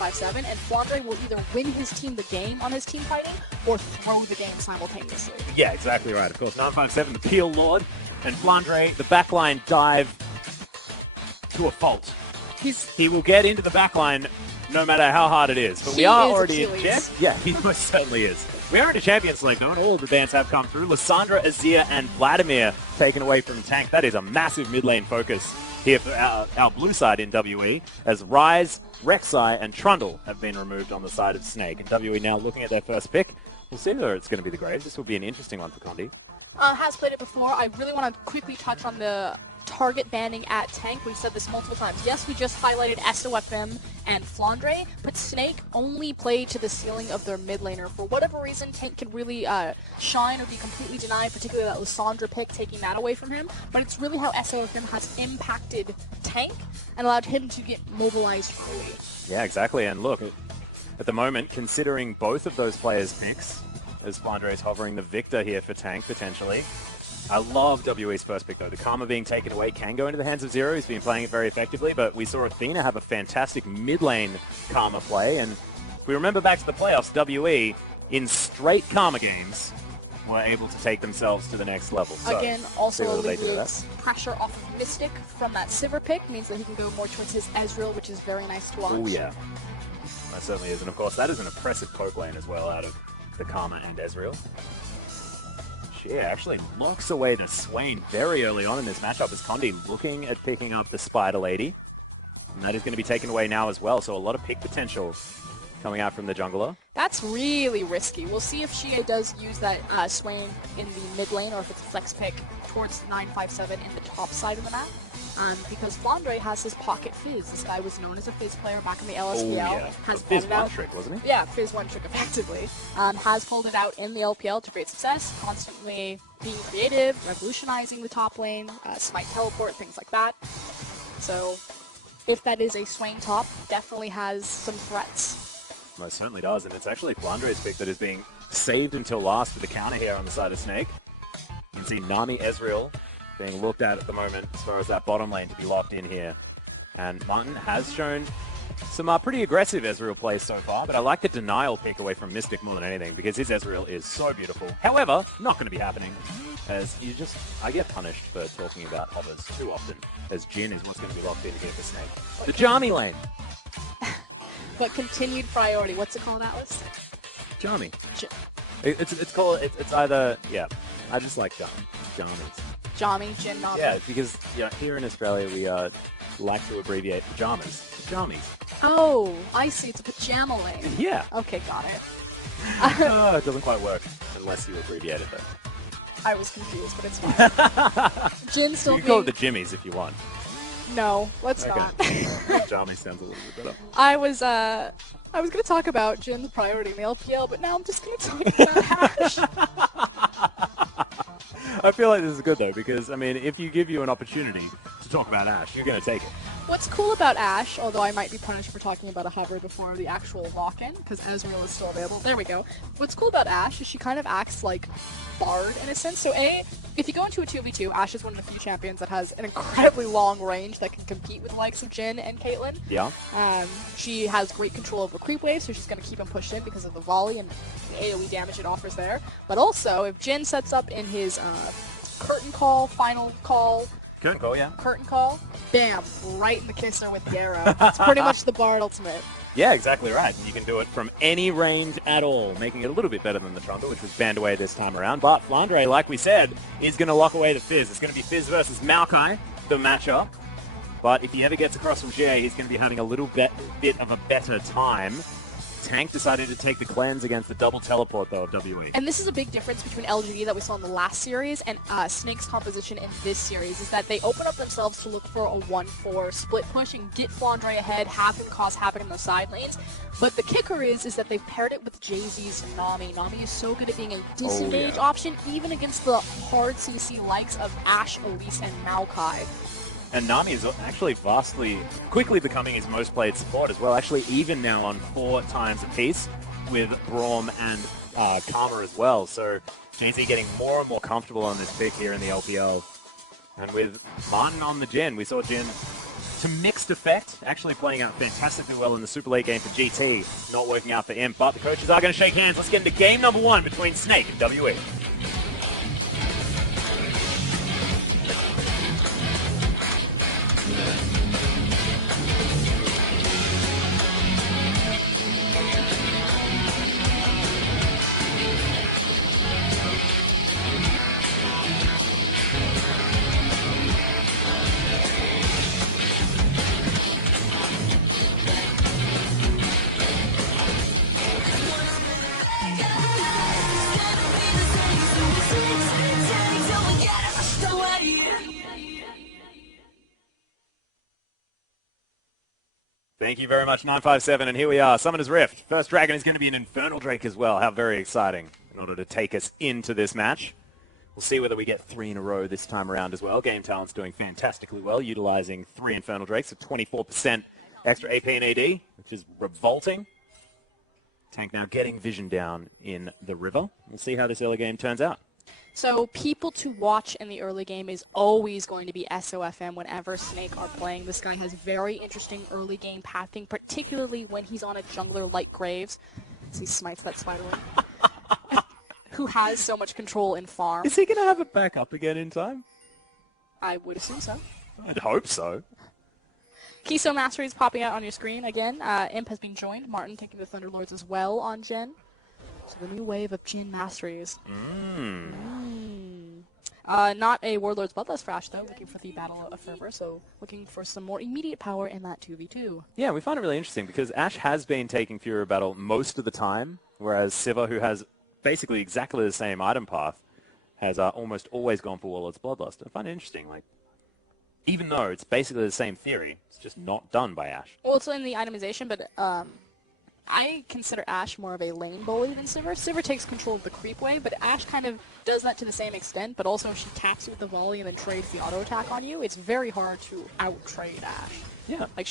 957, and Flandre will either win his team the game on his team fighting or throw the game simultaneously. Yeah, exactly right. Of course, 957, the Peel Lord, and Flandre, the backline dive to a fault. He will get into the backline no matter how hard it is. But we are already in champ. Yeah, he most certainly is. We are in a Champions League, though, and all of the bans have come through. Lissandra, Azir, and Vladimir taken away from Tank. That is a massive mid lane focus here for our blue side in WE, as Ryze, Rek'Sai, and Trundle have been removed on the side of Snake. And WE now looking at their first pick. We'll see whether it's going to be the Graves. This will be an interesting one for Condi. Has played it before. I really want to quickly touch on the target banning at Tank. We've said this multiple times. Yes, we just highlighted SoFM and Flandre, but Snake only played to the ceiling of their mid laner. For whatever reason, Tank can really shine or be completely denied, particularly that Lissandra pick, taking that away from him. But it's really how SoFM has impacted Tank and allowed him to get mobilized early. Yeah, exactly. And look, at the moment, considering both of those players' picks, as Flandre is hovering the Viktor here for Tank, potentially. I love WE's first pick, though. The Karma being taken away can go into the hands of Zero. He's been playing it very effectively, but we saw Athena have a fantastic mid-lane Karma play, and if we remember back to the playoffs, WE, in straight Karma games, were able to take themselves to the next level. So, again, also alleviates pressure off of Mystic from that Sivir pick, means that he can go more towards his Ezreal, which is very nice to watch. Oh, yeah. That certainly is, and of course, that is an impressive poke lane as well out of the Karma and Ezreal. Xiye actually locks away the Swain very early on in this matchup as Condi looking at picking up the Spider Lady. And that is going to be taken away now as well, so a lot of pick potential coming out from the jungler. That's really risky. We'll see if Xiye does use that Swain in the mid lane or if it's a flex pick towards 957 in the top side of the map. Because Flandre has his pocket Fizz. This guy was known as a Fizz player back in the LPL. Oh, yeah. Has Fizz one trick, wasn't he? Yeah, Fizz one trick effectively. Has pulled it out in the LPL to great success, constantly being creative, revolutionizing the top lane, smite teleport, things like that. So if that is a Swain top, definitely has some threats. Most certainly does, and it's actually Flandre's pick that is being saved until last for the counter here on the side of Snake. You can see Nami, Ezreal being looked at the moment as far as that bottom lane to be locked in here. And Martin has shown some pretty aggressive Ezreal plays so far, but I like the denial pick away from Mystic more than anything because his Ezreal is so beautiful. However, not going to be happening as I get punished for talking about hovers too often, as Jhin is what's going to be locked in here for Snake. The Jarmy lane. But continued priority. What's it called, Atlas? Jarmy. It's either, yeah, I just like Jarmies. Jami, Jhin, Nami. Yeah, because here in Australia we like to abbreviate pajamas. Jammies. Oh, I see. It's a pajama lane. Yeah. Okay, got it. It doesn't quite work unless you abbreviate it, though. I was confused, but it's fine. Jhin still You can call it the Jimmies if you want. No, let's not. Jammy sounds a little bit better. I was going to talk about Jin's priority in the LPL, but now I'm just going to talk about Ashe. I feel like this is good, though, because, I mean, if you give you an opportunity to talk about Ashe, you're going to take it. What's cool about Ashe, although I might be punished for talking about a hover before the actual lock-in, because Ezreal is still available. There we go. What's cool about Ashe is she kind of acts like Bard, in a sense. So, if you go into a 2v2, Ashe is one of the few champions that has an incredibly long range that can compete with the likes of Jhin and Caitlyn. Yeah. She has great control over creep waves, so she's going to keep him pushed in because of the volley and the AoE damage it offers there. But also, if Jhin sets up in his curtain call, final call, curtain call, bam, right in the kisser with the arrow. It's pretty much the Bard ultimate. Yeah, exactly right. You can do it from any range at all, making it a little bit better than the Trundle, which was banned away this time around. But Flandre, like we said, is going to lock away the Fizz. It's going to be Fizz versus Moakai, the matchup. But if he ever gets across from Xiye, he's going to be having a little bit of a better time. Tank decided to take the cleanse against the double teleport, though, of WE. And this is a big difference between LGD that we saw in the last series and Snake's composition in this series, is that they open up themselves to look for a 1-4 split push and get Flandre ahead, have him cause havoc in those side lanes. But the kicker is that they've paired it with JieZou's Nami. Nami is so good at being a disengage option, even against the hard CC likes of Ashe, Elise, and Moakai. And Nami is actually quickly becoming his most played support as well. Actually, even now on 4 times apiece with Braum and Karma as well. So JieZou getting more and more comfortable on this pick here in the LPL. And with Martin on the Jhin, we saw Jhin to mixed effect, actually playing out fantastically well in the Super Late game for GT, not working out for Imp, but the coaches are going to shake hands. Let's get into game number 1 between Snake and WE. Thank you very much, 957, and here we are, Summoner's Rift. First Dragon is going to be an Infernal Drake as well. How very exciting in order to take us into this match. We'll see whether we get 3 in a row this time around as well. Game Talent's doing fantastically well, utilizing 3 Infernal Drakes, so 24% extra AP and AD, which is revolting. Tank now getting vision down in the river. We'll see how this early game turns out. So people to watch in the early game is always going to be SoFM whenever Snake are playing. This guy has very interesting early game pathing, particularly when he's on a jungler like Graves, as he smites that Spiderling, who has so much control in farm. Is he going to have it back up again in time? I would assume so. I'd hope so. Keystone Mastery is popping out on your screen again. Imp has been joined. Martin taking the Thunderlords as well on Jhin. So the new wave of Jhin Masteries. Not a Warlord's Bloodlust for Ashe, though, looking for the Battle of Fervor, so looking for some more immediate power in that 2v2. Yeah, we find it really interesting because Ashe has been taking Fury Battle most of the time, whereas Siva, who has basically exactly the same item path, has almost always gone for Warlord's Bloodlust. I find it interesting, like, even though it's basically the same theory, it's just not done by Ashe. Well, it's in the itemization, but I consider Ashe more of a lane bully than Sivir. Sivir takes control of the creep wave, but Ashe kind of does that to the same extent, but also if she taps you with the volley and then trades the auto attack on you, it's very hard to out-trade Ashe. Yeah. Like,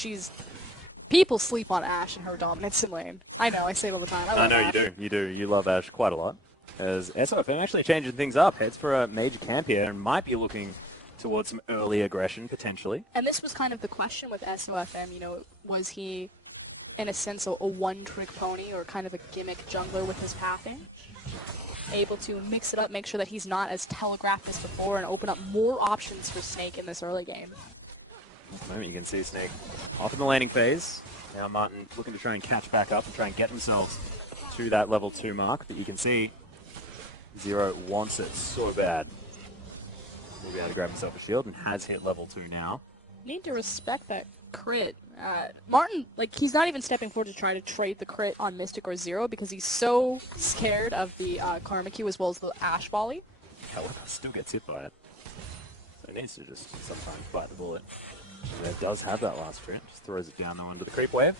people sleep on Ashe and her dominance in lane. I know, I say it all the time. I know Ashe. You do. You love Ashe quite a lot. As SoFM actually changing things up, heads for a major camp here and might be looking towards some early aggression, potentially. And this was kind of the question with SoFM, you know, was he, in a sense, a one-trick pony or kind of a gimmick jungler with his pathing? Able to mix it up, make sure that he's not as telegraphed as before, and open up more options for Snake in this early game. At the moment you can see Snake off in the laning phase. Now Martin looking to try and catch back up and try and get themselves to that level 2 mark, but you can see Zero wants it so bad. He'll be able to grab himself a shield and has hit level 2 now. Need to respect that crit. Martin, like, he's not even stepping forward to try to trade the crit on Mystic or Zero because he's so scared of the Karma Q as well as the Ashe volley. However, still gets hit by it. So he needs to just sometimes bite the bullet. And it does have that last crit. Just throws it down though under the creep wave.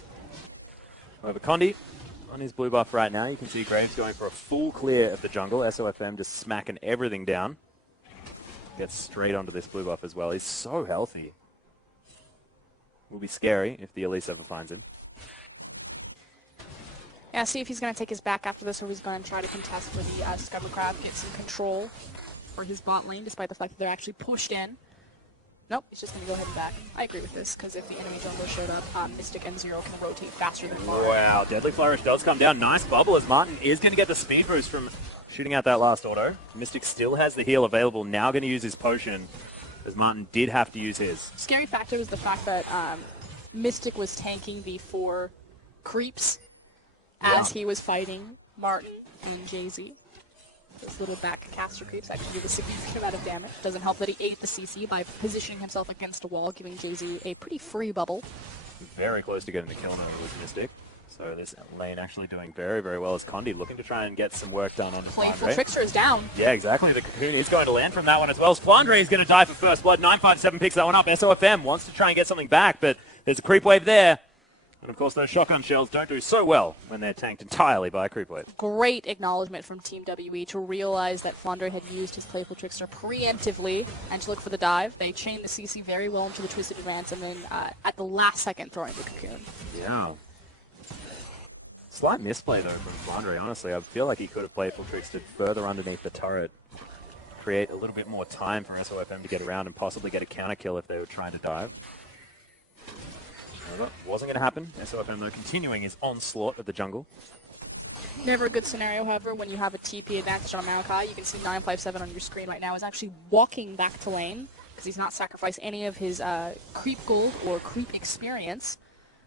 However, Condi on his blue buff right now. You can see Graves going for a full clear of the jungle. SoFM just smacking everything down. Gets straight onto this blue buff as well. He's so healthy. Will be scary if the Elise ever finds him. Yeah, see if he's going to take his back after this, or he's going to try to contest for the Scupper Crab, get some control for his bot lane, despite the fact that they're actually pushed in. Nope, he's just going to go ahead and back. I agree with this, because if the enemy jungler showed up, Mystic and Zero can rotate faster than Far. Wow, Deadly Flourish does come down. Nice bubble as Martin is going to get the speed boost from shooting out that last auto. Mystic still has the heal available, now going to use his potion, as Martin did have to use his. Scary factor was the fact that Mystic was tanking the 4 creeps as he was fighting Martin and JieZou. Those little back caster creeps actually give a significant amount of damage. Doesn't help that he ate the CC by positioning himself against a wall, giving JieZou a pretty free bubble. Very close to getting the kill now with Mystic. So this lane actually doing very, very well as Condi looking to try and get some work done on his Playful Trickster is down. Yeah, exactly. The Cocoon is going to land from that one as well. Flandre is going to die for first blood. 957 picks that one up. SoFM wants to try and get something back, but there's a creep wave there. And of course, those shotgun shells don't do so well when they're tanked entirely by a creep wave. Great acknowledgement from Team WE to realize that Flandre had used his Playful Trickster preemptively and to look for the dive. They chained the CC very well into the Twisted Advance and then at the last second throwing the Cocoon. Yeah. Slight misplay though from Flandre, honestly. I feel like he could have Playful Trickstered further underneath the turret. Create a little bit more time for SoFM to get around and possibly get a counter kill if they were trying to dive. However, wasn't going to happen. SoFM, though, continuing his onslaught of the jungle. Never a good scenario, however, when you have a TP advantage on Moakai. You can see 957 on your screen right now is actually walking back to lane because he's not sacrificed any of his creep gold or creep experience.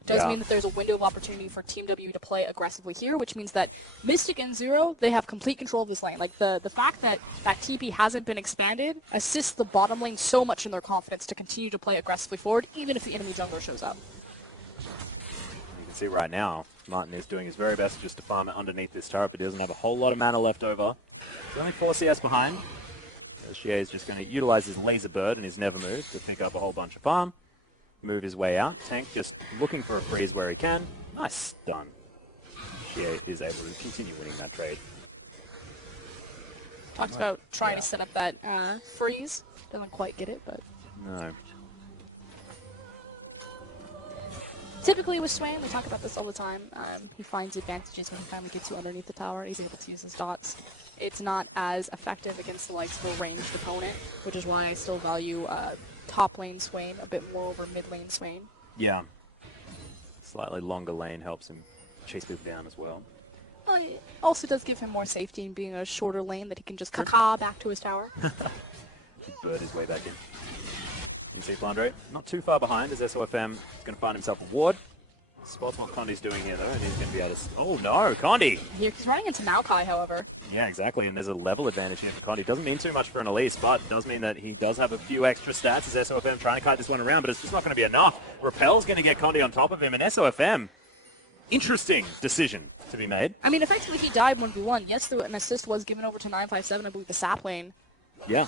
Does mean that there's a window of opportunity for Team W to play aggressively here, which means that Mystic and Zero, they have complete control of this lane. Like, the fact that that TP hasn't been expanded assists the bottom lane so much in their confidence to continue to play aggressively forward, even if the enemy jungler shows up. You can see right now, Martin is doing his very best just to farm it underneath this turret, but he doesn't have a whole lot of mana left over. He's only 4 CS behind. Xiye is just going to utilize his laser bird and his never move to pick up a whole bunch of farm. Move his way out. Tank just looking for a freeze where he can. Nice stun. Xiye is able to continue winning that trade. Talks about trying to set up that freeze. Doesn't quite get it, but... No. Typically with Swain, we talk about this all the time. He finds advantages when he finally gets you underneath the tower. He's able to use his dots. It's not as effective against the likes of a ranged opponent, which is why I still value top lane Swain a bit more over mid lane Swain. Yeah. Slightly longer lane helps him chase people down as well. It also does give him more safety in being a shorter lane that he can just caca back to his tower. Bird his way back in. You see Flandre not too far behind as SoFM is going to find himself a ward. Spots what Condi's doing here though, and he's going to be able to... Oh no, Condi! He's running into Moakai, however. Yeah, exactly, and there's a level advantage here for Condi. Doesn't mean too much for an Elise, but does mean that he does have a few extra stats as SoFM trying to kite this one around, but it's just not going to be enough. Repel's going to get Condi on top of him, and SoFM... Interesting decision to be made. I mean, effectively he died 1v1. Yes, an assist was given over to 957, I believe, the sap lane. Yeah.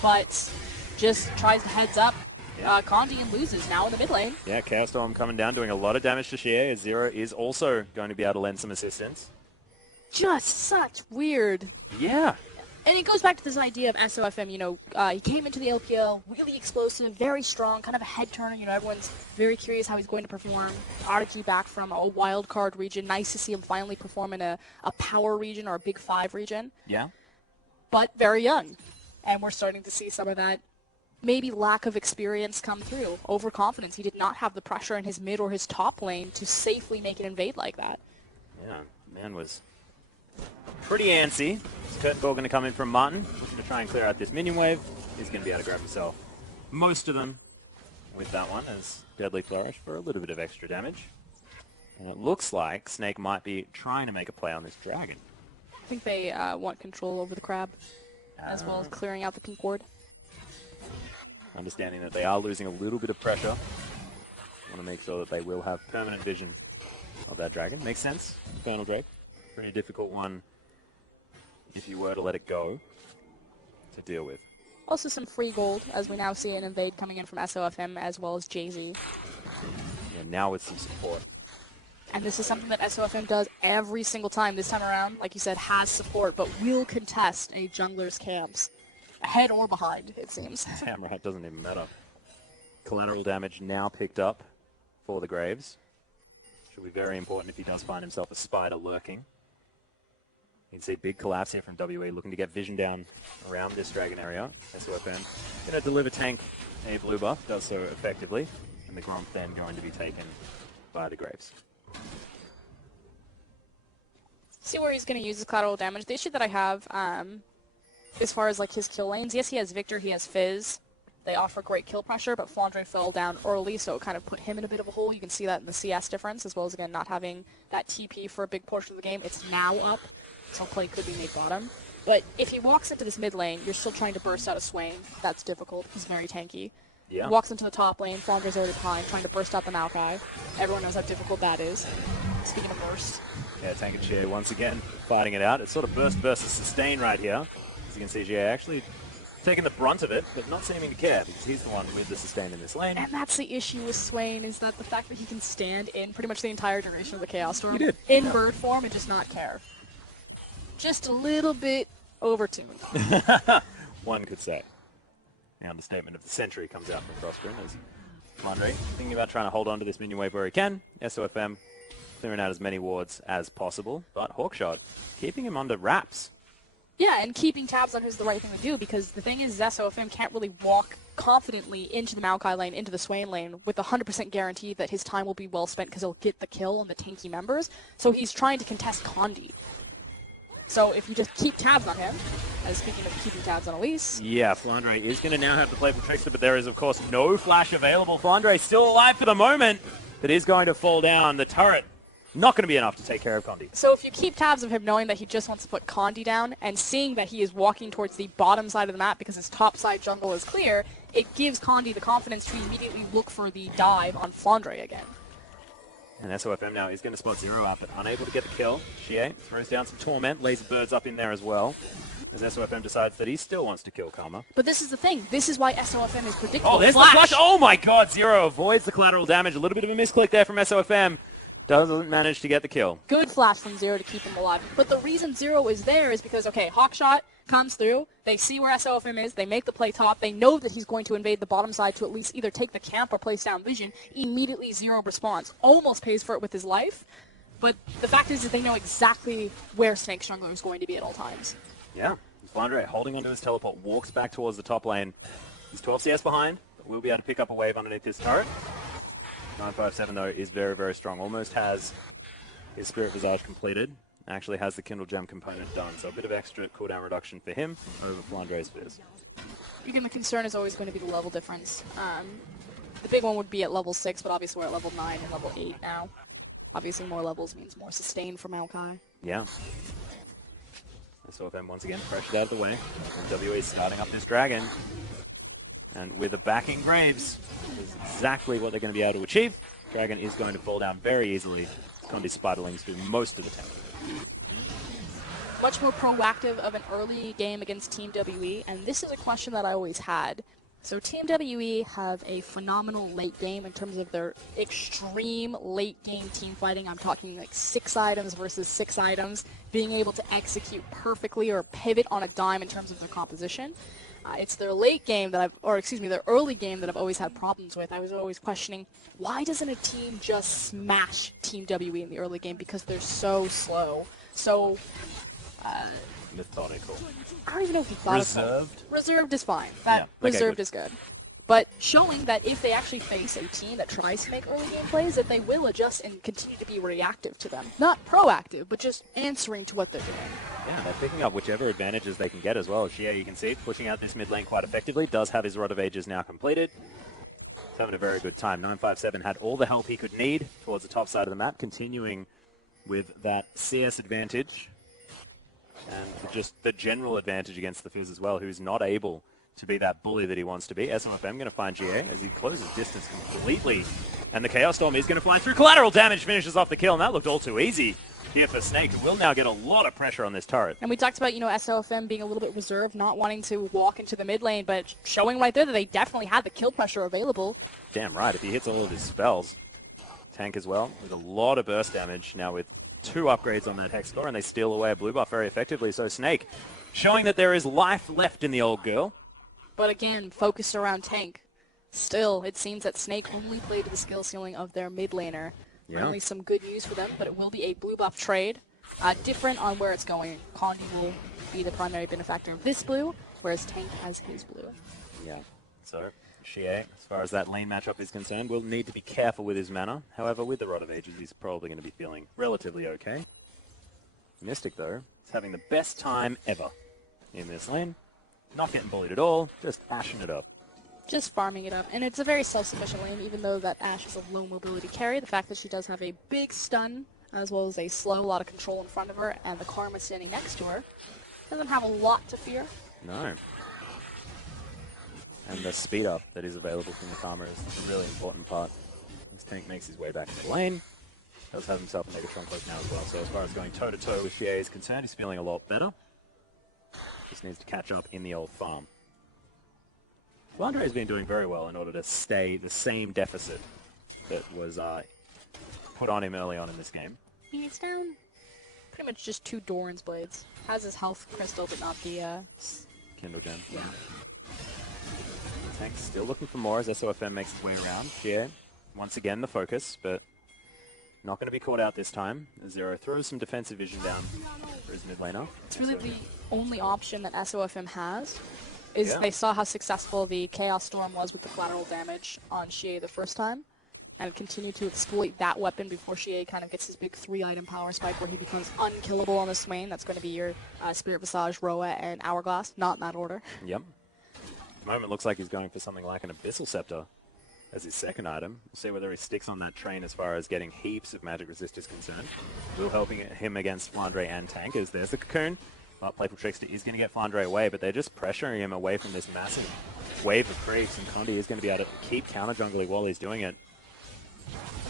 But just tries to heads up. Condi and loses now in the mid lane. Yeah, Chaos Storm coming down, doing a lot of damage to Xiye, as Zero is also going to be able to lend some assistance. Just such weird. Yeah. And it goes back to this idea of SoFM, you know, he came into the LPL, really explosive, very strong, kind of a head turner, you know, everyone's very curious how he's going to perform. Prodigy back from a wild card region, nice to see him finally perform in a power region or a big 5 region. Yeah. But very young. And we're starting to see some of that maybe lack of experience come through. Overconfidence. He did not have the pressure in his mid or his top lane to safely make an invade like that. Yeah, man was pretty antsy. Curtain ball going to come in from Martin, looking to try and clear out this minion wave. He's going to be able to grab himself most of them with that one as Deadly Flourish for a little bit of extra damage. And it looks like Snake might be trying to make a play on this dragon. I think they want control over the crab, as well as clearing out the pink ward. Understanding that they are losing a little bit of pressure. Want to make sure that they will have permanent vision of that dragon. Makes sense. Infernal Drake. Pretty difficult one if you were to let it go to deal with. Also some free gold, as we now see an invade coming in from SoFM as well as JieZou. Yeah, now with some support. And this is something that SoFM does every single time. This time around, like you said, has support, but will contest a jungler's camps. Ahead or behind, it seems. Damn right, doesn't even matter. Collateral damage now picked up for the Graves. Should be very important if he does find himself a spider lurking. You can see big collapse here from WE, looking to get vision down around this dragon area. SoFM going to deliver tank a blue buff, does so effectively, and the Gromp then going to be taken by the Graves. See where he's going to use his collateral damage. The issue that I have, as far as like his kill lanes, yes, he has Viktor, he has Fizz. They offer great kill pressure, but Flandre fell down early, so it kind of put him in a bit of a hole. You can see that in the CS difference, as well as, again, not having that TP for a big portion of the game. It's now up, so play could be made bottom. But if he walks into this mid lane, you're still trying to burst out a Swain. That's difficult. He's very tanky. Yeah. He walks into the top lane, Flandre's already behind, trying to burst out the Moakai. Everyone knows how difficult that is. Speaking of burst. Yeah, Tank and Xiye once again fighting it out. It's sort of burst versus sustain right here. As you can see, Xiye actually taking the brunt of it, but not seeming to care because he's the one with the sustain in this lane. And that's the issue with Swain, is that the fact that he can stand in pretty much the entire duration of the Chaos Storm in bird form and just not care. Just a little bit overtuned. One could say. The understatement of the century comes out from Froskurinn as Flandre thinking about trying to hold on to this minion wave where he can. SoFM clearing out as many wards as possible, but Hawkshot keeping him under wraps. Yeah, and keeping tabs on is the right thing to do, because the thing is SoFM can't really walk confidently into the Moakai lane, into the Swain lane, with 100% guarantee that his time will be well spent because he'll get the kill on the tanky members. So he's trying to contest condi. So if you just keep tabs on him, and speaking of keeping tabs on Elise... Yeah, Flandre is going to now have to play for Trickster, but there is, of course, no flash available. Flandre still alive for the moment, but is going to fall down. The turret not going to be enough to take care of condi. So if you keep tabs of him knowing that he just wants to put condi down, and seeing that he is walking towards the bottom side of the map because his top side jungle is clear, it gives condi the confidence to immediately look for the dive on Flandre again. And SoFM now is going to spot ZieZou out, but unable to get the kill. Xiye throws down some Torment, laser birds up in there as well, as SoFM decides that he still wants to kill Karma. But this is the thing. This is why SoFM is predictable. Oh, there's the flash! Oh my god, ZieZou avoids the collateral damage. A little bit of a misclick there from SoFM. Doesn't manage to get the kill. Good flash from ZieZou to keep him alive. But the reason ZieZou is there is because, okay, Hawkshot comes through, they see where SoFM is, they make the play top, they know that he's going to invade the bottom side to at least either take the camp or place down vision. Immediately ZieZou responds. Almost pays for it with his life, but the fact is that they know exactly where Snake's jungler is going to be at all times. Yeah, Flandre holding onto his teleport, walks back towards the top lane. He's 12 CS behind, but will be able to pick up a wave underneath this turret. 957 though is very, very strong. Almost has his Spirit Visage completed. Actually has the Kindle Gem component done. So a bit of extra cooldown reduction for him over Flandre's Fizz. Again, the concern is always going to be the level difference. The big one would be at level 6, but obviously we're at level 9 and level 8 now. Obviously more levels means more sustain for Moakai. Yeah. SoFM once again pressured out of the way. And WE starting up this dragon. And with a backing Graves, is exactly what they're going to be able to achieve. Dragon is going to fall down very easily. Condi's Spiderlings do most of the time. Much more proactive of an early game against Team WE, and this is a question that I always had. So Team WE have a phenomenal late game in terms of their extreme late game team fighting. I'm talking like 6 items versus 6 items, being able to execute perfectly or pivot on a dime in terms of their composition. It's their late game that their early game that I've always had problems with. I was always questioning, why doesn't a team just smash Team WE in the early game? Because they're so slow. So, methodical. I don't even know if methodical. Reserved? Reserved is fine. That reserved is good. But showing that if they actually face a team that tries to make early game plays, that they will adjust and continue to be reactive to them. Not proactive, but just answering to what they're doing. Yeah, they're picking up whichever advantages they can get as well. Xiye, you can see, pushing out this mid lane quite effectively. Does have his Rod of Ages now completed. He's having a very good time. 957 had all the help he could need towards the top side of the map, continuing with that CS advantage. And just the general advantage against the Fizz as well, who's not able to be that bully that he wants to be. SoFM going to find Xiye as he closes distance completely. And the Chaos Storm is going to fly through. Collateral damage finishes off the kill, and that looked all too easy here for Snake, who will now get a lot of pressure on this turret. And we talked about, SoFM being a little bit reserved, not wanting to walk into the mid lane, but showing right there that they definitely had the kill pressure available. Damn right, if he hits all of his spells. Tank as well, with a lot of burst damage now with 2 upgrades on that Hex score, and they steal away a blue buff very effectively. So Snake showing that there is life left in the old girl. But again, focused around tank. Still, it seems that Snake only played to the skill ceiling of their mid laner. Yeah. Really some good news for them, but it will be a blue buff trade. Different on where it's going. Condi will be the primary benefactor of this blue, whereas Tank has his blue. Yeah. So Xiye, as far as that lane matchup is concerned, will need to be careful with his mana. However, with the Rod of Ages, he's probably going to be feeling relatively okay. Mystic, though, is having the best time ever in this lane. Not getting bullied at all, just ashing it up. Just farming it up. And it's a very self-sufficient lane, even though that Ashe is a low mobility carry. The fact that she does have a big stun, as well as a slow, lot of control in front of her, and the Karma standing next to her, doesn't have a lot to fear. No. And the speed up that is available from the Karma is a really important part. This tank makes his way back to the lane. Does have himself a Megatron cloak now as well, so as far as going toe-to-toe with Xiye is concerned, he's feeling a lot better. Just needs to catch up in the old farm. Flandre has been doing very well in order to stay the same deficit that was put on him early on in this game. He's down pretty much just 2 Doran's blades. Has his health crystal, but not the Kindle Gem. Yeah. Tank's still looking for more as SoFM makes his way around. Xiye, once again, the focus, but not going to be caught out this time. ZieZou throws some defensive vision down for his mid laner. It's really the only option that SoFM has. They saw how successful the Chaos Storm was with the collateral damage on Xiye the first time, and continue to exploit that weapon before Xiye kind of gets his big 3-item power spike where he becomes unkillable on the Swain. That's going to be your Spirit Visage, Roa, and Hourglass, not in that order. Yep. At the moment, looks like he's going for something like an Abyssal Scepter as his second item. We'll see whether he sticks on that train as far as getting heaps of magic resist is concerned. Will helping him against Flandre and Tank, as there's the Cocoon. Playful Trickster is going to get Flandre away, but they're just pressuring him away from this massive wave of creeps, and condi is going to be able to keep counter jungling while he's doing it.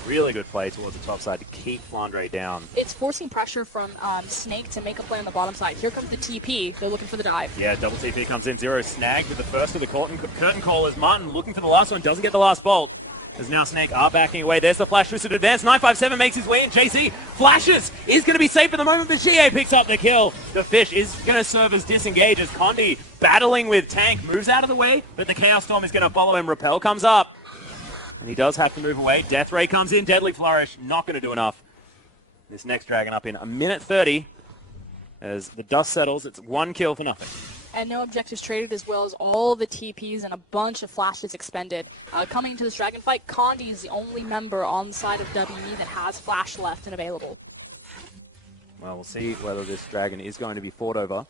Really good play towards the top side to keep Flandre down. It's forcing pressure from Snake to make a play on the bottom side. Here comes the TP. They're looking for the dive. Yeah, double TP comes in. Zero snagged with the first of the curtain call as Martin looking for the last one. Doesn't get the last bolt. As now Snake are backing away. There's the flash twisted advance. 957 makes his way in. JC flashes. Is going to be safe for the moment, but Xiye picks up the kill. The fish is going to serve as disengage as condi battling with Tank moves out of the way, but the Chaos Storm is going to follow him. Repel comes up. And he does have to move away. Death Ray comes in. Deadly Flourish. Not going to do enough. This next dragon up in a minute 30. As the dust settles, it's 1 kill for nothing. And no objectives traded, as well as all the TPs and a bunch of flashes expended. Coming into this dragon fight, condi is the only member on the side of WE that has flash left and available. Well, we'll see whether this dragon is going to be fought over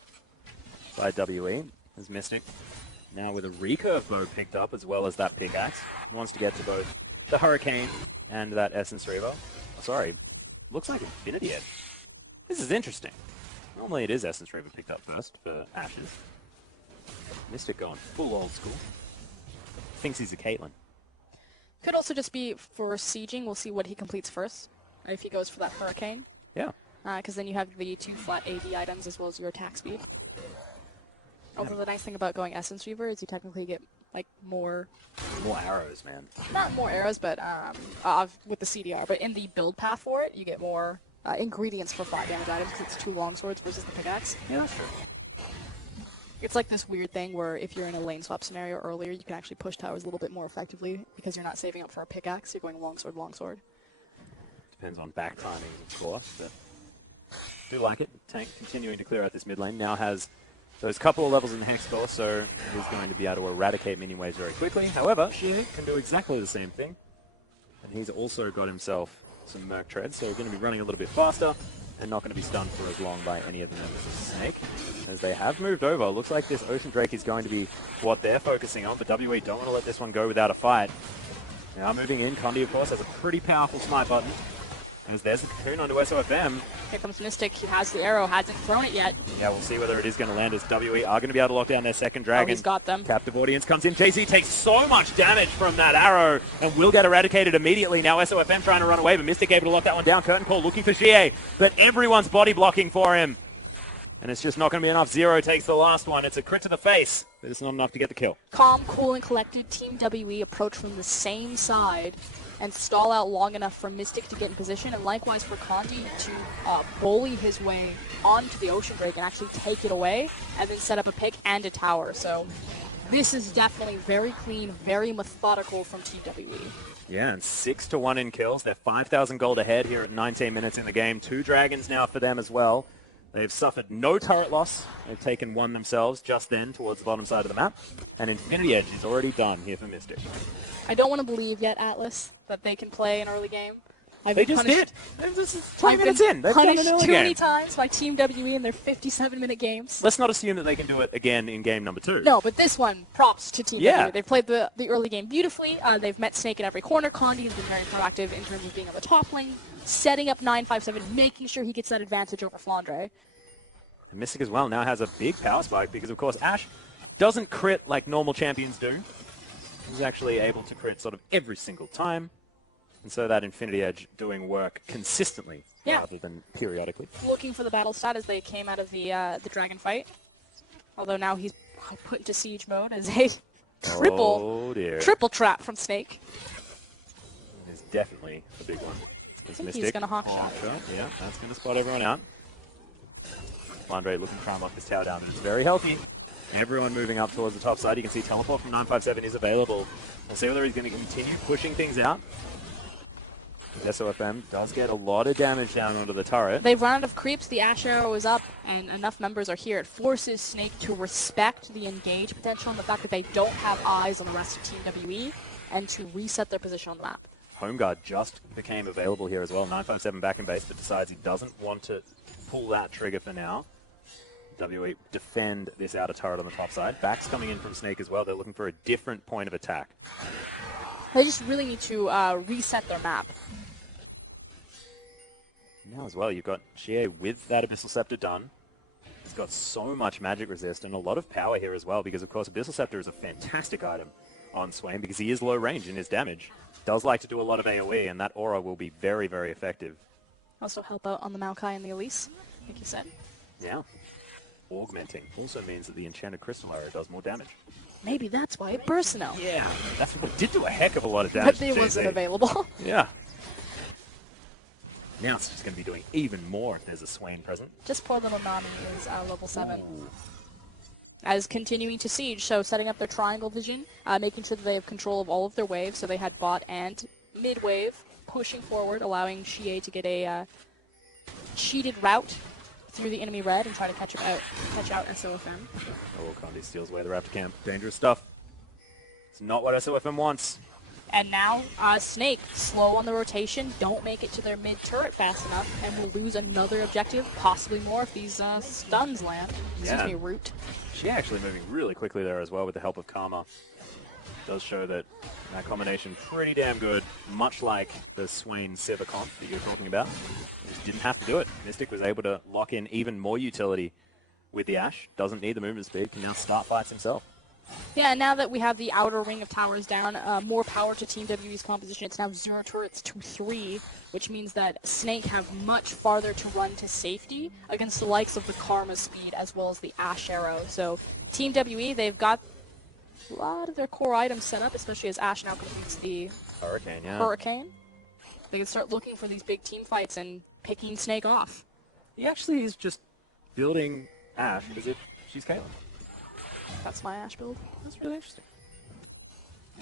by WE. As Mystic, now with a recurve bow picked up, as well as that pickaxe, wants to get to both the Hurricane and that Essence Reaver. Oh, sorry, looks like Infinity Edge. This is interesting. Normally it is Essence Reaver picked up first for Ashes. Mystic going full old school. Thinks he's a Caitlyn. Could also just be for sieging. We'll see what he completes first. If he goes for that Hurricane. Yeah. Because then you have the 2 flat AD items as well as your attack speed. Although the nice thing about going Essence Reaver is you technically get like more arrows, man. Not more arrows, but with the CDR. But in the build path for it, you get more ingredients for 5 damage items because it's 2 longswords versus the pickaxe. Yeah, that's true. It's like this weird thing where if you're in a lane swap scenario earlier, you can actually push towers a little bit more effectively because you're not saving up for a pickaxe. You're going longsword, longsword. Depends on back timing, of course, but do like it. Tank continuing to clear out this mid lane. Now has those couple of levels in the Hex Core, so he's going to be able to eradicate mini waves very quickly. However, Xiye can do exactly the same thing. And he's also got himself some Merc Treads, so he's going to be running a little bit faster and not going to be stunned for as long by any of the members of Snake. As they have moved over, looks like this Ocean Drake is going to be what they're focusing on, but WE don't want to let this one go without a fight. Now moving in, condi of course has a pretty powerful smite button. As there's the Cocoon onto SoFM. Here comes Mystic. He has the arrow, hasn't thrown it yet. Yeah, we'll see whether it is going to land as WE are going to be able to lock down their second dragon. Oh, he's got them. Captive Audience comes in. JC takes so much damage from that arrow and will get eradicated immediately. Now SoFM trying to run away, but Mystic able to lock that one down. Curtain Call looking for Xiye, but everyone's body blocking for him. And it's just not going to be enough. Zero takes the last one. It's a crit to the face, but it's not enough to get the kill. Calm, cool, and collected, Team WE approach from the same side and stall out long enough for Mystic to get in position, and likewise for condi to bully his way onto the Ocean Drake and actually take it away, and then set up a pick and a tower. So this is definitely very clean, very methodical from Team WE. Yeah, and 6-1 in kills. They're 5,000 gold ahead here at 19 minutes in the game. 2 dragons now for them as well. They've suffered no turret loss. They've taken 1 themselves just then towards the bottom side of the map. And Infinity Edge is already done here for Mystic. I don't want to believe yet, Atlus, that they can play an early game. They just did. This is 20 minutes in. They've done an punished early too game. many times by Team WE in their 57-minute games. Let's not assume that they can do it again in game number 2. No, but this one, props to Team WE. They've played the early game beautifully. They've met Snake in every corner. Condi has been very proactive in terms of being on the top lane, setting up 957, making sure he gets that advantage over Flandre. And Mystic as well now has a big power spike because, of course, Ashe doesn't crit like normal champions do. He's actually able to crit sort of every single time. And so that Infinity Edge doing work consistently rather than periodically. Looking for the battle stat as they came out of the dragon fight. Although now he's put into siege mode as a triple trap from Snake. It's definitely a big one. He's going to hawk shot. Yeah, that's going to spot everyone out. Flandre looking to try and lock this tower down, and it's very healthy. Everyone moving up towards the top side. You can see teleport from 957 is available. We'll see whether he's going to continue pushing things out. SoFM does get a lot of damage down onto the turret. They've run out of creeps, the Ashe arrow is up, and enough members are here. It forces Snake to respect the engage potential and the fact that they don't have eyes on the rest of Team WE, and to reset their position on the map. Home guard just became available here as well. 957 back in base, but decides he doesn't want to pull that trigger for now. WE defend this outer turret on the top side. Backs coming in from Snake as well. They're looking for a different point of attack. They just really need to reset their map. Now as well, you've got Xiye with that Abyssal Scepter done. He's got so much magic resist and a lot of power here as well, because of course Abyssal Scepter is a fantastic item on Swain because he is low range in his damage. Does like to do a lot of AoE, and that aura will be very, very effective. Also help out on the Moakai and the Elise, like you said. Yeah. Augmenting also means that the Enchanted Crystal Arrow does more damage. Maybe that's why it bursts now. Yeah, that's what it did do a heck of a lot of damage. But it wasn't available. Yeah. Now it's just going to be doing even more if there's a Swain present. Just poor little Nami is level 7. Ooh. As continuing to siege, so setting up their triangle vision, making sure that they have control of all of their waves, so they had bot and mid wave pushing forward, allowing Xiye to get a cheated route through the enemy red and try to catch out SoFM. Oh, condi steals away the Raptor camp. Dangerous stuff. It's not what SoFM wants. And now, Snake, slow on the rotation, don't make it to their mid-turret fast enough, and will lose another objective, possibly more if these stuns land. Excuse me, root. She's actually moving really quickly there as well with the help of Karma. Does show that combination pretty damn good, much like the Swain Sivir comp that you're talking about. Just didn't have to do it. Mystic was able to lock in even more utility with the Ashe. Doesn't need the movement speed, can now start fights himself. Yeah, and now that we have the outer ring of towers down, more power to Team WE's composition. It's now 0 turrets to 3, which means that Snake have much farther to run to safety against the likes of the Karma speed as well as the Ashe arrow. So Team WE, they've got a lot of their core items set up, especially as Ashe now completes the Hurricane. They can start looking for these big team fights and picking Snake off. He actually is just building Ashe as if she's Caitlyn. That's my Ashe build. That's really interesting.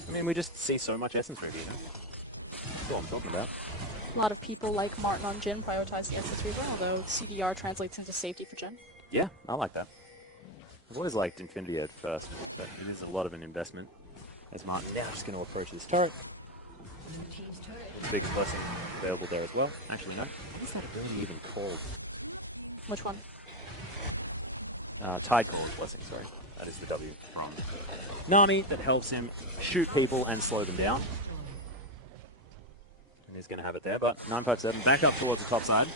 I mean, we just see so much Essence Reaver, you know? That's what I'm talking about. A lot of people like Martin on Jhin prioritize the Essence Reaver, although CDR translates into safety for Jhin. Yeah, I like that. I've always liked Infinity at first, so it is a lot of an investment. As Martin now just going to approach this turret. The biggest blessing available there as well. Actually, no. What is that ability even called? Which one? Tide Caller's Blessing, sorry. That is the W from Nami that helps him shoot people and slow them down. And he's going to have it there, but 957 back up towards the top side.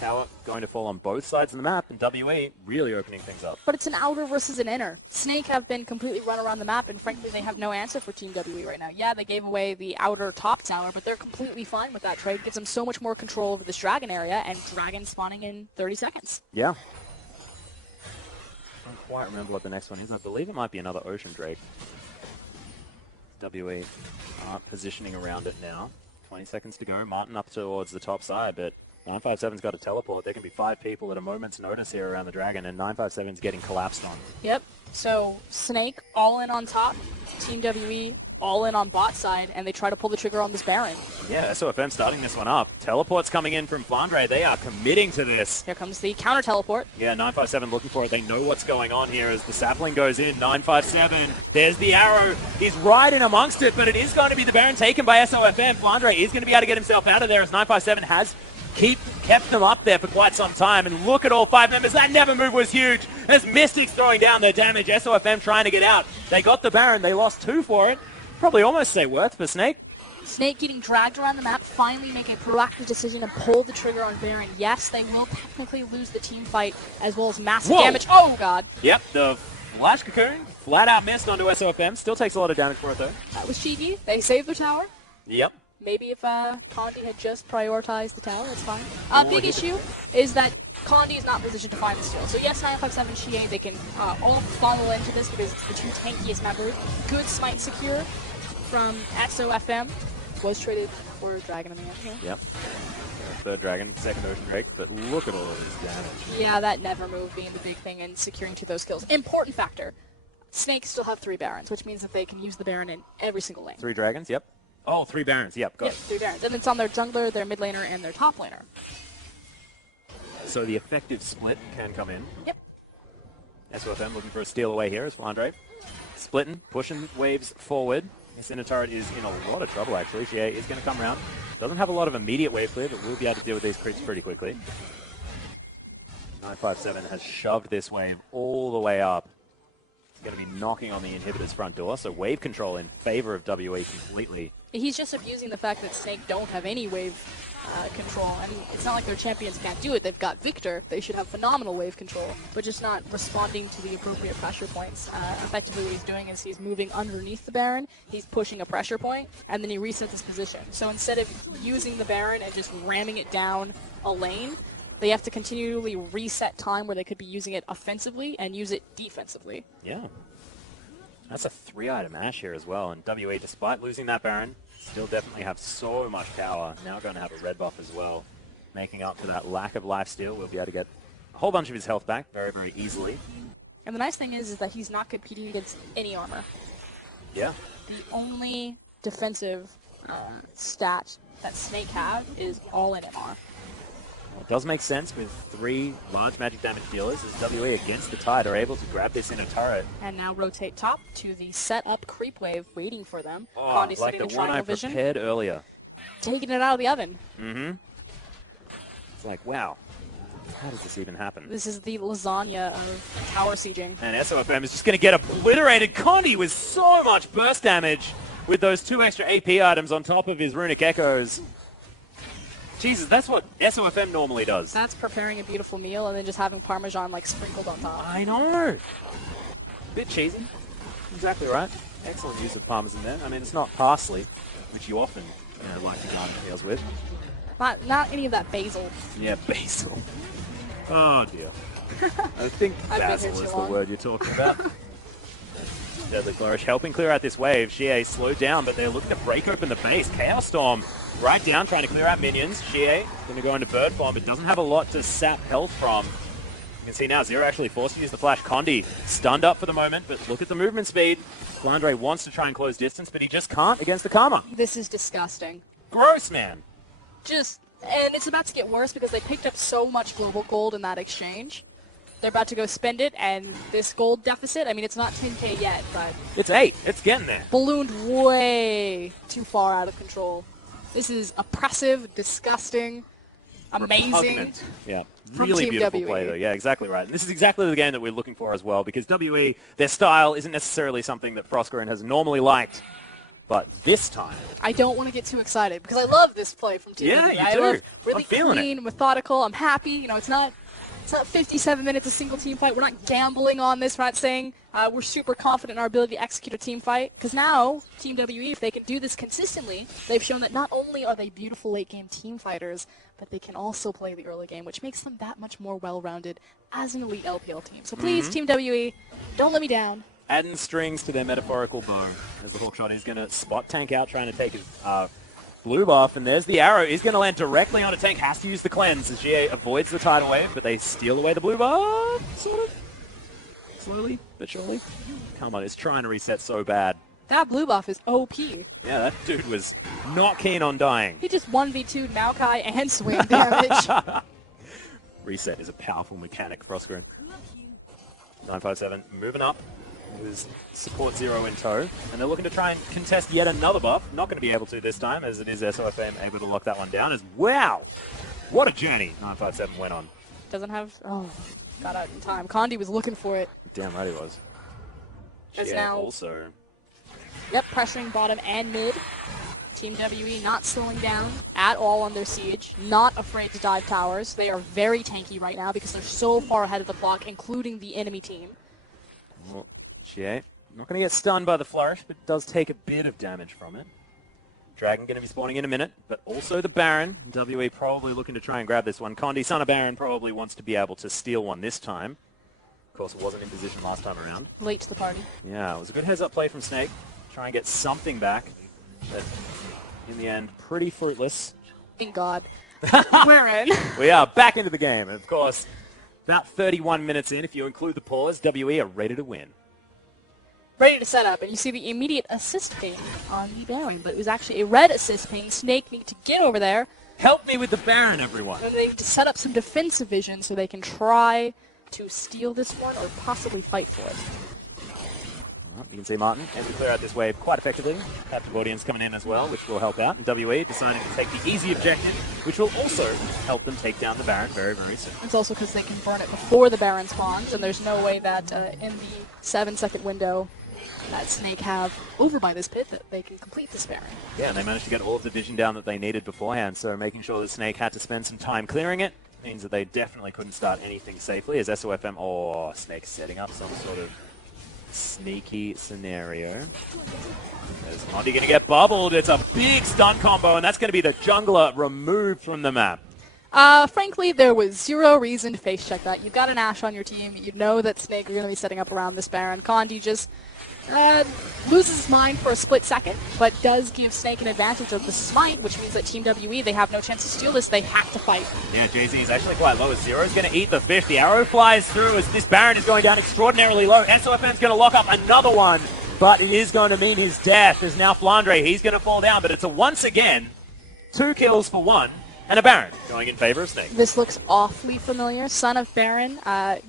Tower going to fall on both sides of the map, and WE really opening things up. But it's an outer versus an inner. Snake have been completely run around the map, and frankly, they have no answer for Team WE right now. Yeah, they gave away the outer top tower, but they're completely fine with that trade. It gives them so much more control over this dragon area, and dragon spawning in 30 seconds. Yeah. I don't quite remember what the next one is. I believe it might be another Ocean Drake. WE positioning around it now. 20 seconds to go. Martin up towards the top side, but 957's got a teleport. There can be 5 people at a moment's notice here around the dragon, and 957's getting collapsed on. Yep. So Snake all in on top. Team WE all in on bot side, and they try to pull the trigger on this Baron. Yeah, SoFM starting this one up. Teleport's coming in from Flandre. They are committing to this. Here comes the counter teleport. Yeah, 957 looking for it. They know what's going on here as the sapling goes in. 957, there's the arrow. He's right in amongst it, but it is going to be the Baron taken by SoFM. Flandre is going to be able to get himself out of there as 957 has kept them up there for quite some time. And look at all 5 members. That never move was huge. As Mystics throwing down their damage. SoFM trying to get out. They got the Baron. They lost 2 for it. Probably almost say worth for Snake. Snake getting dragged around the map, finally make a proactive decision and pull the trigger on Baron. Yes, they will technically lose the team fight as well as massive damage. Oh, God. Yep, the Flash Cocoon flat out missed onto SoFM. Still takes a lot of damage for it, though. That was cheeky. They saved their tower. Yep. Maybe if Condi had just prioritized the tower, that's fine. Big issue is that Condi is not positioned to find the steal. So yes, 957 Xiye, they can all follow into this because it's the 2 tankiest members. Good smite secure from SoFM. Was traded for a dragon in the end here. Yep. Third dragon, second Ocean Drake, but look at all of this damage. Yeah, that never move being the big thing in securing 2 those kills. Important factor. Snakes still have 3 Barons, which means that they can use the Baron in every single lane. 3 dragons, yep. Oh, 3 Barons. Yep, got Yep, 3 Barons. And it's on their jungler, their mid laner, and their top laner. it. So the effective split can come in. Yep. SoFM looking for a steal away here as Flandre. Splitting, pushing waves forward. This inner turret is in a lot of trouble, actually. Xiye is going to come around. Doesn't have a lot of immediate wave clear, but will be able to deal with these creeps pretty quickly. 957 has shoved this wave all the way up. It's going to be knocking on the inhibitor's front door, so wave control in favor of WE completely. He's just abusing the fact that Snake don't have any wave control. I mean, it's not like their champions can't do it. They've got Viktor. They should have phenomenal wave control, but just not responding to the appropriate pressure points. Effectively what he's doing is he's moving underneath the Baron, he's pushing a pressure point, and then he resets his position. So instead of using the Baron and just ramming it down a lane, they have to continually reset time where they could be using it offensively and use it defensively. Yeah. That's a 3-item Ashe here as well, and WE, despite losing that Baron, still definitely have so much power. Now going to have a red buff as well, making up for that lack of lifesteal. We'll be able to get a whole bunch of his health back very, very easily. And the nice thing is that he's not competing against any armor. Yeah. The only defensive stat that Snake have is all in MR. It does make sense with 3 large magic damage dealers as WE against the tide are able to grab this inner turret. And now rotate top to the set up creep wave waiting for them. Oh, Condi's like sitting the in one I triangle vision, prepared earlier. taking it out of the oven. Mm-hmm. It's like, wow, how does this even happen? This is the lasagna of tower sieging. And SoFM is just going to get obliterated. Condi with so much burst damage with those 2 extra AP items on top of his runic echoes. Jesus, that's what SoFM normally does. That's preparing a beautiful meal and then just having Parmesan like sprinkled on top. I know. Bit cheesy. Exactly right. Excellent use of Parmesan there. I mean, it's not parsley, which you often like to garnish meals with. Not any of that basil. Yeah, basil. Oh, dear. I think basil is the word you're talking about. Deadly Flourish helping clear out this wave. Xiye slowed down, but they're looking to break open the base. Chaos Storm right down, trying to clear out minions. Xiye going to go into bird form, but doesn't have a lot to sap health from. You can see now Zero actually forced to use the flash. Condi stunned up for the moment, but look at the movement speed. Flandre wants to try and close distance, but he just can't against the Karma. This is disgusting. Gross, man. And it's about to get worse because they picked up so much global gold in that exchange. They're about to go spend it, and this gold deficit, I mean, it's not 10k yet, but... It's 8. It's getting there. Ballooned way too far out of control. This is oppressive, disgusting, amazing. Repugnant. Yeah, really beautiful play, though. Yeah, exactly right. And this is exactly the game that we're looking for as well, because WE, their style isn't necessarily something that Froskurinn has normally liked. But this time... I don't want to get too excited, because I love this play from Team Yeah, WE. you I do. love really I'm feeling clean, methodical. I'm happy. You know, it's not 57 minutes of single team fight. We're not gambling on this. We're not saying we're super confident in our ability to execute a team fight. Because now, Team WE, if they can do this consistently, they've shown that not only are they beautiful late-game team fighters, but they can also play the early game, which makes them that much more well-rounded as an elite LPL team. So please, Team WE, don't let me down. Adding strings to their metaphorical bow as the Hawkshot is going to spot Tank out, trying to take his blue buff, and there's the arrow. Is going to land directly onto Tank. Has to use the cleanse as Xiye avoids the tidal wave, but they steal away the blue buff, sort of. Slowly, but surely. Come on, it's trying to reset so bad. That blue buff is OP. Yeah, that dude was not keen on dying. He just 1v2'd Moakai and Swain damage. Reset is a powerful mechanic, Froskurinn. 957 moving up with support Zero in tow, and they're looking to try and contest yet another buff. Not going to be able to this time, as it is SoFM able to lock that one down. As wow, what a journey 957 went on. Doesn't have... Oh, got out in time. Condi was looking for it. Damn right he was. As Xiye now... also. Yep, pressuring bottom and mid. Team WE not slowing down at all on their siege. Not afraid to dive towers. They are very tanky right now because they're so far ahead of the clock, including the enemy team. Well, Xiye not going to get stunned by the flourish, but does take a bit of damage from it. Dragon going to be spawning in a minute, but also the Baron. WE probably looking to try and grab this one. Condi, son of Baron, probably wants to be able to steal one this time. Of course, it wasn't in position last time around. Late to the party. Yeah, it was a good heads-up play from Snake. Try and get something back, but in the end, pretty fruitless. Thank God. We're in. We are back into the game. And of course, about 31 minutes in, if you include the pause, WE are ready to win. ready to set up, and you see the immediate assist ping on the Baron, but it was actually a red assist ping. Snake need to get over there. Help me with the Baron, everyone. And they need to set up some defensive vision so they can try to steal this one or possibly fight for it. Well, you can see Martin able to clear out this wave quite effectively. Captive audience coming in as well, which will help out. And WE deciding to take the easy objective, which will also help them take down the Baron very, very soon. It's also because they can burn it before the Baron spawns, and there's no way that in the 7-second window that Snake have over by this pit that they can complete this Baron. Yeah, and they managed to get all of the vision down that they needed beforehand, so making sure that Snake had to spend some time clearing it means that they definitely couldn't start anything safely as SoFM, oh, Snake setting up some sort of sneaky scenario. There's condi going to get bubbled. It's a big stun combo, and that's going to be the jungler removed from the map. Frankly, there was zero reason to face check that. You've got an Ashe on your team. You know that Snake are going to be setting up around this Baron. Condi just loses his mind for a split second, but does give Snake an advantage of the smite, which means that Team WE, they have no chance to steal this. They have to fight. Yeah, JieZou is actually quite low. Zero's going to eat the fish. The arrow flies through as this Baron is going down extraordinarily low. SoFM's going to lock up another one, but it is going to mean his death. As now Flandre, he's going to fall down, but it's a once again 2 kills for 1. And a Baron going in favor of Snake. This looks awfully familiar. Son of Baron,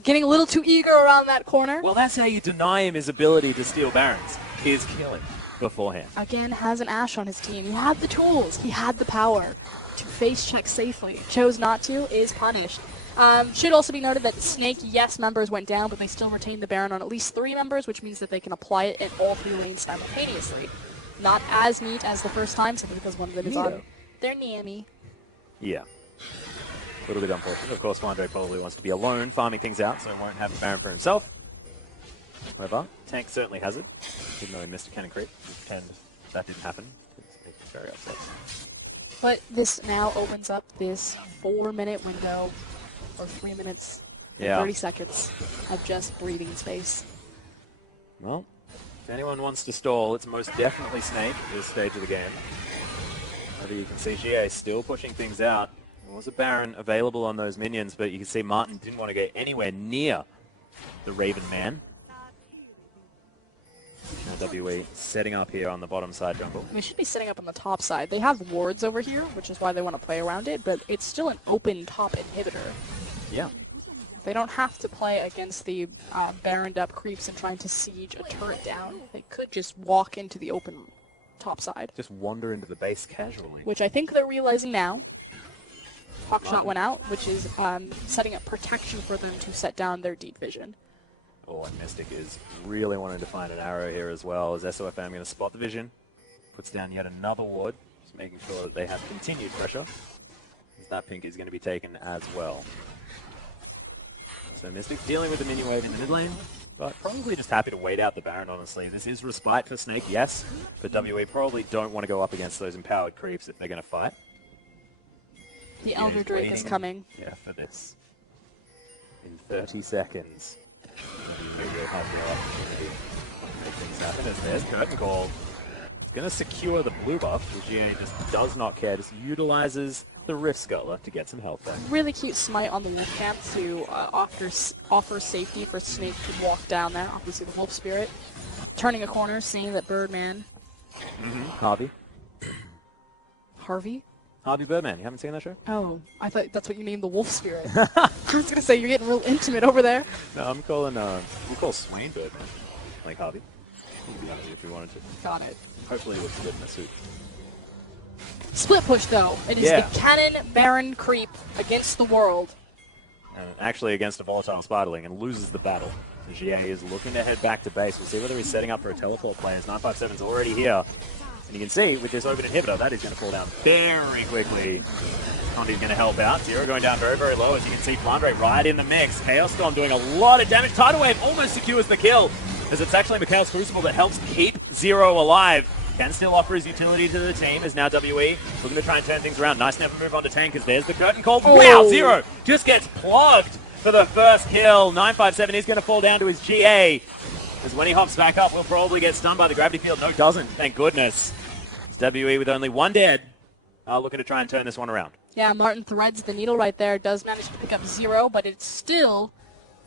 getting a little too eager around that corner. Well, that's how you deny him his ability to steal Barons, is kill him beforehand. Again, has an Ashe on his team. He had the tools. He had the power to face check safely. Chose not to, is punished. Should also be noted that Snake, yes, members went down, but they still retained the Baron on at least 3 members, which means that they can apply it in all 3 lanes simultaneously. Not as neat as the first time, simply because one of them is on their Nami. Yeah. A little bit unfortunate. Of course, Flandre probably wants to be alone, farming things out, so he won't have the Baron for himself. However, Tank certainly has it, even though he missed a cannon creep. Pretend that didn't happen. It's very upset. But this now opens up this 4-minute window, or 3 minutes and 30 seconds of just breathing space. Well, if anyone wants to stall, it's most definitely Snake at this stage of the game. However, you can see Xiye still pushing things out. There was a Baron available on those minions, but you can see Martin didn't want to get anywhere near the Raven Man. Now WE setting up here on the bottom side jungle. They should be setting up on the top side. They have wards over here, which is why they want to play around it, but it's still an open top inhibitor. Yeah. They don't have to play against the Baroned up creeps and trying to siege a turret down. They could just walk into the open top side. Just wander into the base casually. Which I think they're realizing now. Hawk shot went out, which is setting up protection for them to set down their deep vision. Oh, and Mystic is really wanting to find an arrow here as well, as SoFM going to spot the vision. Puts down yet another ward, just making sure that they have continued pressure. As that pink is going to be taken as well. So Mystic dealing with the minion wave in the mid lane, but probably just happy to wait out the Baron, honestly. This is respite for Snake, yes, but WE probably don't want to go up against those empowered creeps if they're going to fight. The Elder Drake is coming. Yeah, for this. In 30 seconds. WE will have the opportunity to make things happen as there's Curtain Call. It's going to secure the blue buff, which Xiye just does not care, just utilizes the Rift Scuttler to get some health back. Really cute smite on the Wolf Camp to offer safety for Snake to walk down there. Obviously the Wolf Spirit. Turning a corner, seeing that Birdman. Harvey? Harvey? Harvey Birdman, you haven't seen that show? Oh, I thought that's what you named the Wolf Spirit. I was going to say, you're getting real intimate over there. No, I'm calling, we'll call Swain Birdman. Like Harvey. You could be Harvey if we wanted to. Got it. Hopefully he looks good in a suit. Split push, though. It is the Cannon Baron creep against the world. And actually against a volatile Spiderling and loses the battle. Xiye is looking to head back to base. We'll see whether he's setting up for a teleport play as 957's already here. And you can see with this open inhibitor, that is going to fall down very quickly. Condi's going to help out. Zero going down very, very low. As you can see, Flandre right in the mix. Chaos Storm doing a lot of damage. Tidal Wave almost secures the kill, as it's actually Mikhail's Crucible that helps keep Zero alive. Can still offer his utility to the team, as now WE looking to try and turn things around. Nice never move on to Tank, as there's the Curtain Call. Wow, Zero just gets plugged for the first kill. 957 is going to fall down to his GA. Because when he hops back up, we'll probably get stunned by the gravity field. No, doesn't. Thank goodness. It's WE with only 1 dead. Looking to try and turn this one around. Yeah, Martin threads the needle right there. Does manage to pick up Zero, but it's still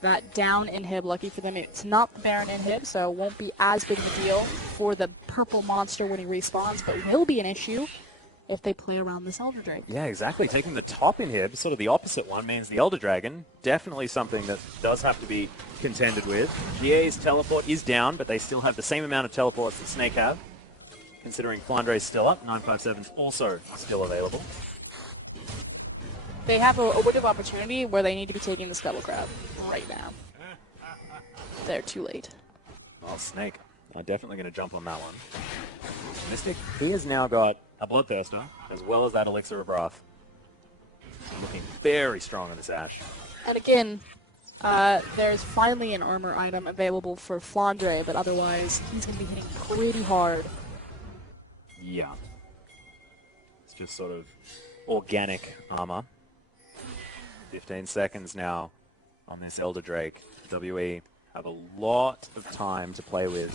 that down inhib. Lucky for them, it's not the Baron inhib, so it won't be as big of a deal for the purple monster when he respawns, but will be an issue if they play around this Elder Drake. Yeah, exactly. Taking the top inhib, sort of the opposite one, means the Elder Dragon, definitely something that does have to be contended with. Xie's teleport is down, but they still have the same amount of teleports that Snake have. Considering Flandre is still up, 957's also still available. They have a window of opportunity where they need to be taking the Scuttle Crab right now. They're too late. Well, Snake are definitely going to jump on that one. Mystic, he has now got a Bloodthirster, as well as that Elixir of Wrath. Looking very strong on this Ashe. And again, there's finally an armor item available for Flandre, but otherwise he's going to be hitting pretty hard. Yeah. It's just sort of organic armor. 15 seconds now on this Elder Drake. WE have a lot of time to play with.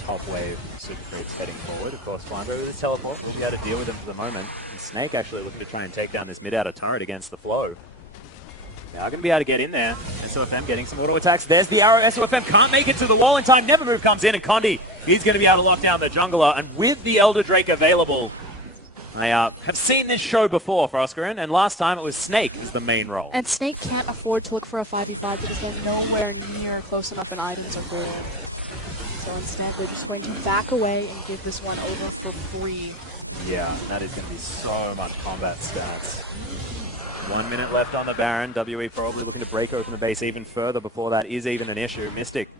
Top wave super creeps heading forward. Of course, Flandre with his teleport will be able to deal with them for the moment. And Snake actually looking to try and take down this mid-outer turret against the flow. They are going to be able to get in there. SoFM getting some auto attacks. There's the arrow. SoFM can't make it to the wall in time. Never Move comes in, and Condi, he's going to be able to lock down the jungler. And with the Elder Drake available, I have seen this show before, Froskurinn, and last time it was Snake as the main role. And Snake can't afford to look for a 5v5 because they're nowhere near close enough in items or food. So instead, they're just going to back away and give this one over for free. Yeah, that is going to be so much combat stats. 1 minute left on the Baron. WE probably looking to break open the base even further before that is even an issue. Mystic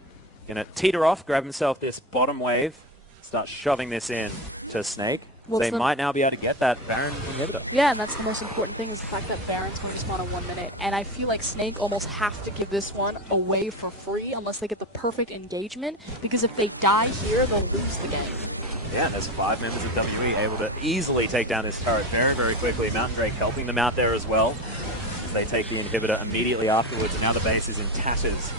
going to teeter off, grab himself this bottom wave, start shoving this in to Snake. Well, they might now be able to get that Baron inhibitor. Yeah, and that's the most important thing is the fact that Baron's going to spawn in 1 minute. And I feel like Snake almost have to give this one away for free unless they get the perfect engagement, because if they die here, they'll lose the game. Yeah, there's 5 members of WE able to easily take down this turret very, very quickly. Mountain Drake helping them out there as well, as they take the inhibitor immediately afterwards, and now the base is in tatters.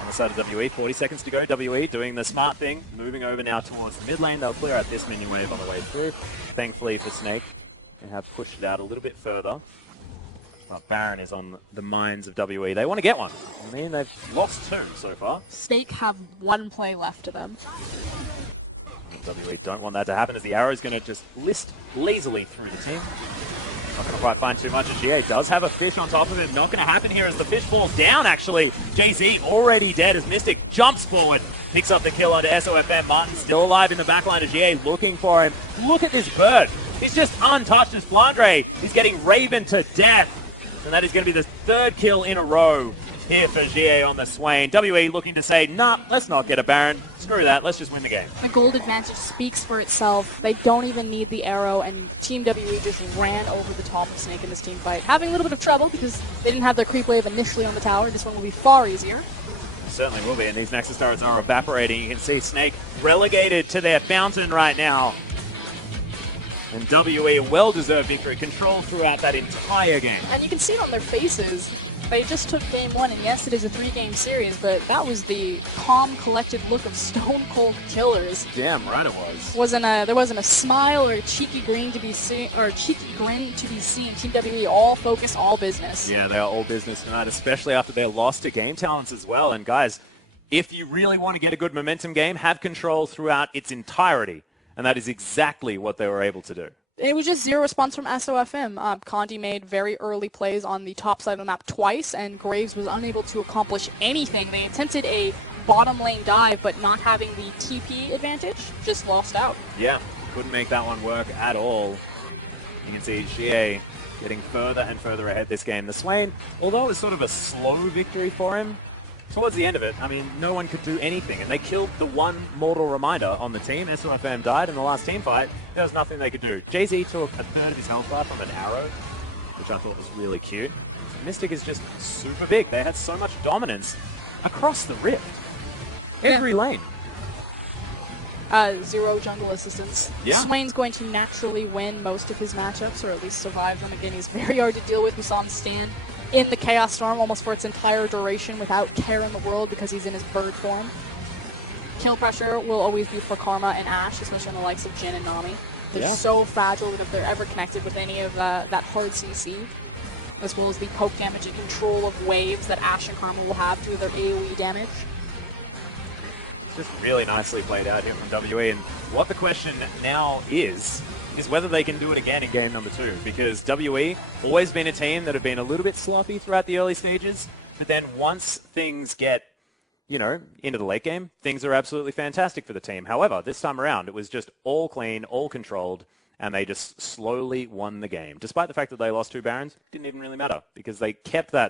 On the side of WE, 40 seconds to go. WE doing the smart thing, moving over now towards the mid lane. They'll clear out this minion wave on the way through. Thankfully for Snake, they have pushed it out a little bit further. But Baron is on the minds of WE. They want to get one. I mean, they've lost 2 so far. Snake have 1 play left to them. WE don't want that to happen, as the arrow is going to just list lazily through the team. Not going to quite find too much. Xiye does have a fish on top of him. Not going to happen here as the fish falls down, actually. JieZou already dead as Mystic jumps forward. Picks up the kill onto SoFM. Martin still alive in the backline of Xiye, looking for him. Look at this bird. He's just untouched as Flandre. He's getting Raven to death. And that is going to be the 3rd kill in a row here for Xiye on the Swain. WE looking to say, nah, let's not get a Baron. Screw that, let's just win the game. The gold advantage speaks for itself. They don't even need the arrow, and Team WE just ran over the top of Snake in this team fight. Having a little bit of trouble because they didn't have their creep wave initially on the tower. This one will be far easier. Certainly will be, and these Nexus turrets are evaporating. You can see Snake relegated to their fountain right now. And WE a well-deserved victory, control throughout that entire game. And you can see it on their faces. They just took game 1, and yes, it is a 3-game series, but that was the calm, collected look of stone cold killers. Damn right it was. There wasn't a smile or a cheeky grin to be seen, Team WE all focus, all business. Yeah, they are all business tonight, especially after their loss to game talents as well. And guys, if you really want to get a good momentum game, have control throughout its entirety, and that is exactly what they were able to do. It was just 0 response from SoFM. Condi made very early plays on the top side of the map twice, and Graves was unable to accomplish anything. They attempted a bottom lane dive, but not having the TP advantage, just lost out. Yeah, couldn't make that one work at all. You can see Xiye getting further and further ahead this game. The Swain, although it was sort of a slow victory for him, towards the end of it, I mean, no one could do anything, and they killed the one mortal reminder on the team. SoFM died in the last team fight. There was nothing they could do. JieZou took a 1/3 of his health bar from an arrow, which I thought was really cute. Mystic is just super big. They had so much dominance across the rift. Every lane. 0 jungle assistance. Yeah. Swain's going to naturally win most of his matchups, or at least survive them. Again, he's very hard to deal with. We saw him stand in the Chaos Storm almost for its entire duration without care in the world because he's in his bird form. Kill pressure will always be for Karma and Ashe, especially on the likes of Jhin and Nami. They're so fragile that if they're ever connected with any of that hard CC, as well as the poke damage and control of waves that Ashe and Karma will have through their AoE damage. It's just really nicely played out here from WE, and what the question now is whether they can do it again in game number 2, because WE always been a team that have been a little bit sloppy throughout the early stages, but then once things get, you know, into the late game, things are absolutely fantastic for the team. However, this time around, it was just all clean, all controlled, and they just slowly won the game. Despite the fact that they lost 2 Barons, it didn't even really matter, because they kept that